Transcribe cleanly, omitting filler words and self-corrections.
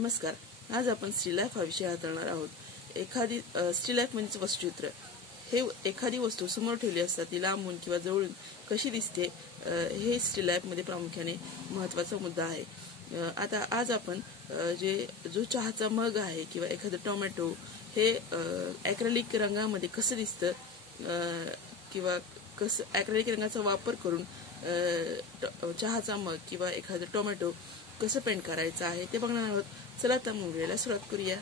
नमस्कार. आज आपण स्टिल लाईफ हा विषय हाताळणार आहोत. एखादी स्टिल लाईफ म्हणजे वस्तुचित्र. हे एखादी वस्तू समोर ठेवली असता ती लांबून किंवा जवळून कशी दिसते हे स्टिल लाईफ मध्ये प्रामुख्याने महत्त्वाचा मुद्दा आहे. आता आज आपण जो चहाचा मग आहे किंवा एखादं टोमॅटो हे ॲक्रेलिक रंगामध्ये कसं दिसतं किंवा कसं ॲक्रेलिक रंगाचा वापर करून चहाचा मग किंवा एखादं टोमॅटो कसं पेंट करायचं आहे ते बघणार आहोत. चला तर व्हिडिओला सुरुवात करूया.